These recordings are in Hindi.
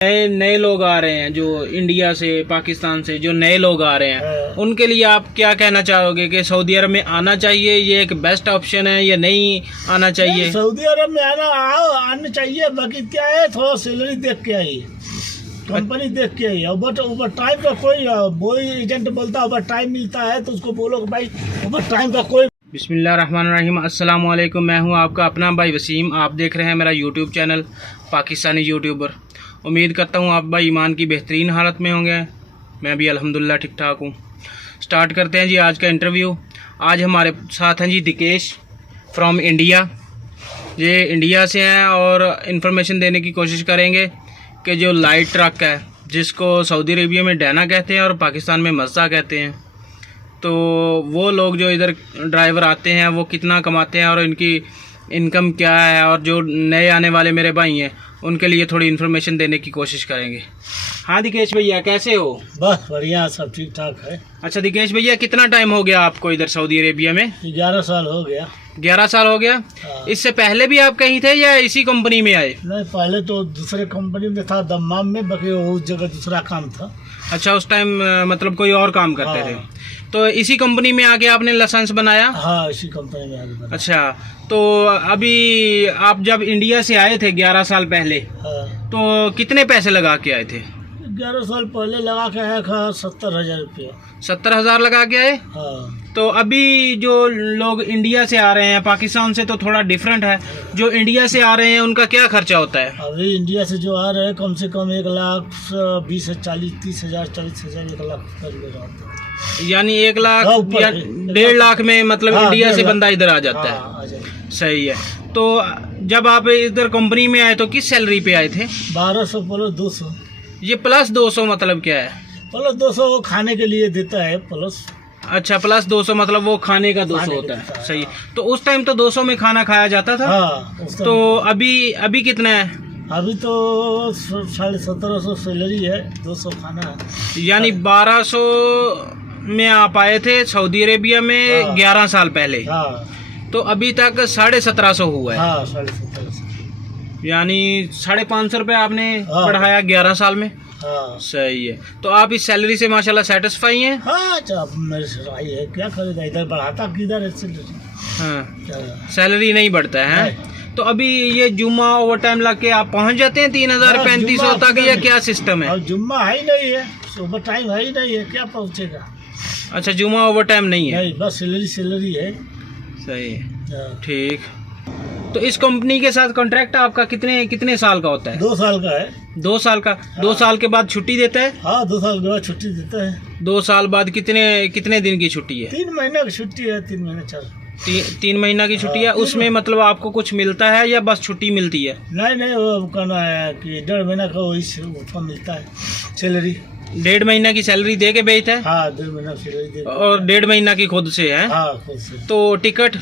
नए नए लोग आ रहे हैं जो इंडिया से पाकिस्तान से जो नए लोग आ रहे हैं उनके लिए आप क्या कहना चाहोगे कि सऊदी अरब में आना चाहिए, ये एक बेस्ट ऑप्शन है या नहीं आना चाहिए? सऊदी अरब में आना चाहिए। बाकी क्या है, थोड़ा सैलरी देख के आइए, कंपनी देख के आइए। ओवर टाइम का कोई एजेंट बोलता ओवर टाइम मिलता है तो उसको बोलो कि भाई ओवर टाइम का कोई। बिस्मिल्लाहिर्रहमानिर्रहीम, अस्सलाम वालेकुम। मैं हूं आपका अपना भाई वसीम। आप देख रहे हैं मेरा यूट्यूब चैनल पाकिस्तानी यूट्यूबर। उम्मीद करता हूं आप भाई ईमान की बेहतरीन हालत में होंगे। मैं भी अल्हम्दुलिल्लाह ठीक ठाक हूं। स्टार्ट करते हैं जी आज का इंटरव्यू। आज हमारे साथ हैं जी दिकेश फ्रॉम इंडिया। ये इंडिया से हैं और इन्फॉर्मेशन देने की कोशिश करेंगे कि जो लाइट ट्रक है जिसको सऊदी अरेबिया में डैना कहते हैं और पाकिस्तान में मज़दा कहते हैं, तो वो लोग जो इधर ड्राइवर आते हैं वो कितना कमाते हैं और इनकी इनकम क्या है, और जो नए आने वाले मेरे भाई हैं उनके लिए थोड़ी इन्फॉर्मेशन देने की कोशिश करेंगे। हाँ दिकेश भैया, कैसे हो? बस बढ़िया, सब ठीक ठाक है। अच्छा दिकेश भैया, कितना टाइम हो गया आपको इधर सऊदी अरेबिया में? 11 साल हो गया। 11 साल हो गया। इससे पहले भी आप कहीं थे या इसी कंपनी में आए? नहीं, पहले तो दूसरे कंपनी में था, दम्माम में, बाकी उस जगह दूसरा काम था। अच्छा, उस टाइम मतलब कोई और काम करते थे, तो इसी कंपनी में आके आपने लाइसेंस बनाया? हाँ, इसी कंपनी में आगे बनाया। अच्छा, तो अभी आप जब इंडिया से आए थे 11 साल पहले, तो कितने पैसे लगा के आए थे? 11 साल पहले लगा के आया था 70,000 रुपया। 70,000 लगा के आए? हाँ। तो अभी जो लोग इंडिया से आ रहे हैं, पाकिस्तान से तो थोड़ा डिफरेंट है, जो इंडिया से आ रहे हैं उनका क्या खर्चा होता है? अभी इंडिया से जो आ रहे हैं कम से कम 1,20,000 40 30,000 40,000 1 लाख करीब होता है। यानी 1 लाख या 1.5 लाख में मतलब इंडिया से बंदा इधर आ जाता है। सही है। तो जब आप इधर कंपनी में आए तो किस सैलरी पे आए थे? 1200 प्लस 200। ये प्लस 200 मतलब क्या है? प्लस 200 वो खाने के लिए देता है प्लस। अच्छा, प्लस 200 मतलब वो खाने का 200 होता है। सही है। तो उस टाइम तो 200 में खाना खाया जाता था। हाँ, तो अभी कितना है? अभी तो 1750 सैलरी है, 200 खाना है। यानी 1200 में आप आए थे सऊदी अरेबिया में 11 साल पहले। हाँ। तो अभी तक 1750 हुआ है। हाँ, 1750। यानी 550 रुपये आपने बढ़ाया 11 साल में। हाँ। सही है। तो आप इस सैलरी से माशाल्लाह सेटिस्फाई हैं? हाँ, अच्छा, मेरे से राय है, क्या करेगा, इधर बढ़ाता किधर है सैलरी। हाँ, सैलरी नहीं बढ़ता है। तो अभी ये जुम्मा ओवर टाइम लग के आप पहुंच जाते हैं 3,035 तक, या क्या सिस्टम है? और जुम्मा है ही नहीं है, ओवर टाइम है ही नहीं है, क्या पहुंचेगा। अच्छा, जुम्मा ओवर टाइम नहीं है? नहीं, बस सैलरी है। सही है, ठीक। तो इस कंपनी के साथ कॉन्ट्रैक्ट आपका कितने साल का होता है? 2 साल का है। 2 साल का। 2 साल के बाद छुट्टी देता है? हाँ, 2 साल के बाद छुट्टी देता है। 2 साल बाद कितने दिन की छुट्टी है? 3 महीने की छुट्टी है, 3 महीने 3 महीना की छुट्टी है। उसमें मतलब आपको कुछ मिलता है या बस छुट्टी मिलती है? नहीं, वो कहना है कि 1.5 महीना का वही उसका मिलता है सैलरी। 1.5 महीना की सैलरी दे के भेजता है? हाँ, 1.5 महीना सैलरी दे। और 1.5 महीना की खुद से है? हाँ, खुद से। तो टिकट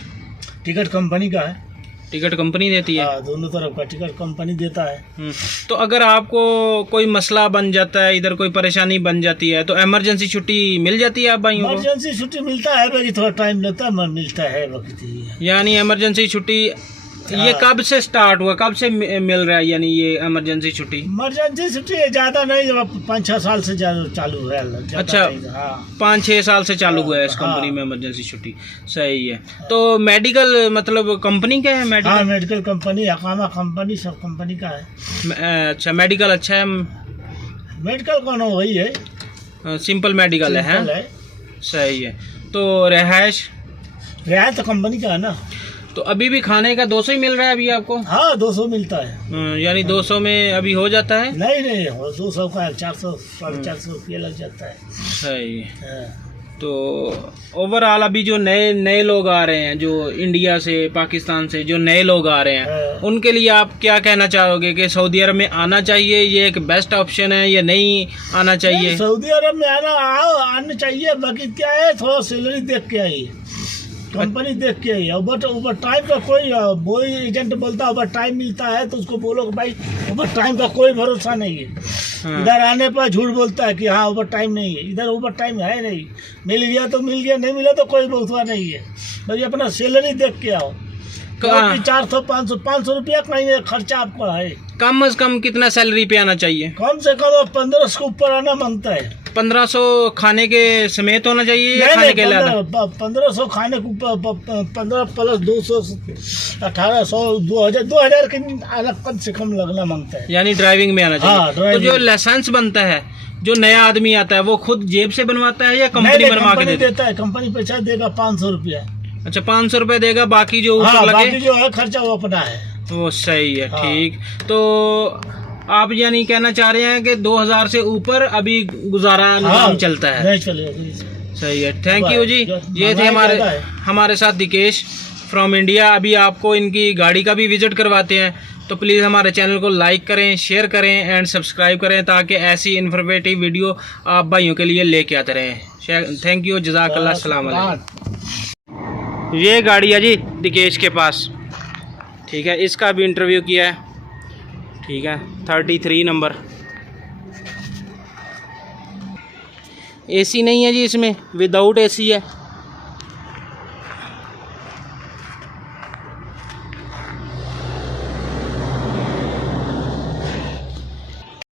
कंपनी का है। टिकट कंपनी देती है? हाँ, दोनों तरफ का टिकट कंपनी देता है। तो अगर आपको कोई मसला बन जाता है, इधर कोई परेशानी बन जाती है, तो इमरजेंसी छुट्टी मिल जाती है आप भाइयों को? इमरजेंसी छुट्टी मिलता है, बाकी थोड़ा टाइम लगता है, मगर मिलता है वक्त। यानी इमरजेंसी छुट्टी ये कब से स्टार्ट हुआ, कब से मिल रहा है? यानी ये इमरजेंसी छुट्टी ज्यादा नहीं, 5-6 साल से चालू है। अच्छा, 5-6 साल से चालू हुआ है इस कंपनी में इमरजेंसी छुट्टी। सही है। तो मेडिकल मतलब कंपनी का है? मेडिकल? हाँ, मेडिकल कंपनी, अकामा कंपनी, सब कंपनी का है। अच्छा, मेडिकल अच्छा है? मेडिकल कौन है, वही है, सिंपल मेडिकल है। सही है। तो रिहायश तो कंपनी का है ना। तो अभी भी खाने का 200 ही मिल रहा है अभी आपको? हाँ, 200 मिलता है। यानी 200 में अभी हो जाता है? नहीं, 200 का 400 450 रुपया लग जाता है। सही है। तो ओवरऑल अभी जो नए लोग आ रहे हैं जो इंडिया से पाकिस्तान से जो नए लोग आ रहे हैं उनके लिए आप क्या कहना चाहोगे कि सऊदी अरब में आना चाहिए, ये एक बेस्ट ऑप्शन है या नहीं आना चाहिए? सऊदी अरब में आना चाहिए। बाकी क्या है, थोड़ा सैलरी देख के आइए, कंपनी देख के आइए। ओवर टाइम का कोई एजेंट बोलता ओवर टाइम मिलता है तो उसको बोलो कि भाई ओवर टाइम का कोई भरोसा नहीं है। इधर आने पर झूठ बोलता है कि हाँ ओवर टाइम नहीं है, इधर ओवर टाइम है नहीं, मिल गया तो मिल गया, नहीं मिला तो कोई भरोसा नहीं है। भाई अपना सैलरी देख के आओ। क्योंकि 400-500 रुपया कहीं खर्चा आपका है। कम से कम कितना सैलरी पे आना चाहिए? कम से कम 1500 के ऊपर आना मांगता है। 1500 खाने के समेत होना चाहिए या खाने के अलावा? 1500 खाने के ऊपर, 15 प्लस 200, 1800, 2000 के अलग कम से कम लगना मांगता है। यानी ड्राइविंग में आना चाहिए। हाँ, तो जो लाइसेंस बनता है, जो नया आदमी आता है, वो खुद जेब से बनवाता है या कंपनी बनवा के देता है? कंपनी पैसा देगा 500 रुपया। अच्छा, 500 रुपये देगा, बाकी जो ऊपर लगे बाकी जो है खर्चा वो अपना है। वो सही है। ठीक, तो आप यानी कहना चाह रहे हैं कि 2000 से ऊपर अभी गुजारा निजाम चलता है? नहीं चलेगा। सही है, थैंक यू जी। ये थे हमारे साथ दिकेश फ्रॉम इंडिया। अभी आपको इनकी गाड़ी का भी विजिट करवाते हैं, तो प्लीज़ हमारे चैनल को लाइक करें, शेयर करें एंड सब्सक्राइब करें, ताकि ऐसी इन्फॉर्मेटिव वीडियो आप भाइयों के लिए लेके आते रहें। थैंक यू, जज़ाकल्लाह, अस्सलाम वालेकुम। ये गाड़ी है जी दिकेश के पास, ठीक है, इसका भी इंटरव्यू किया है, ठीक है, 33 नंबर। एसी नहीं है जी इसमें, विदाउट एसी है।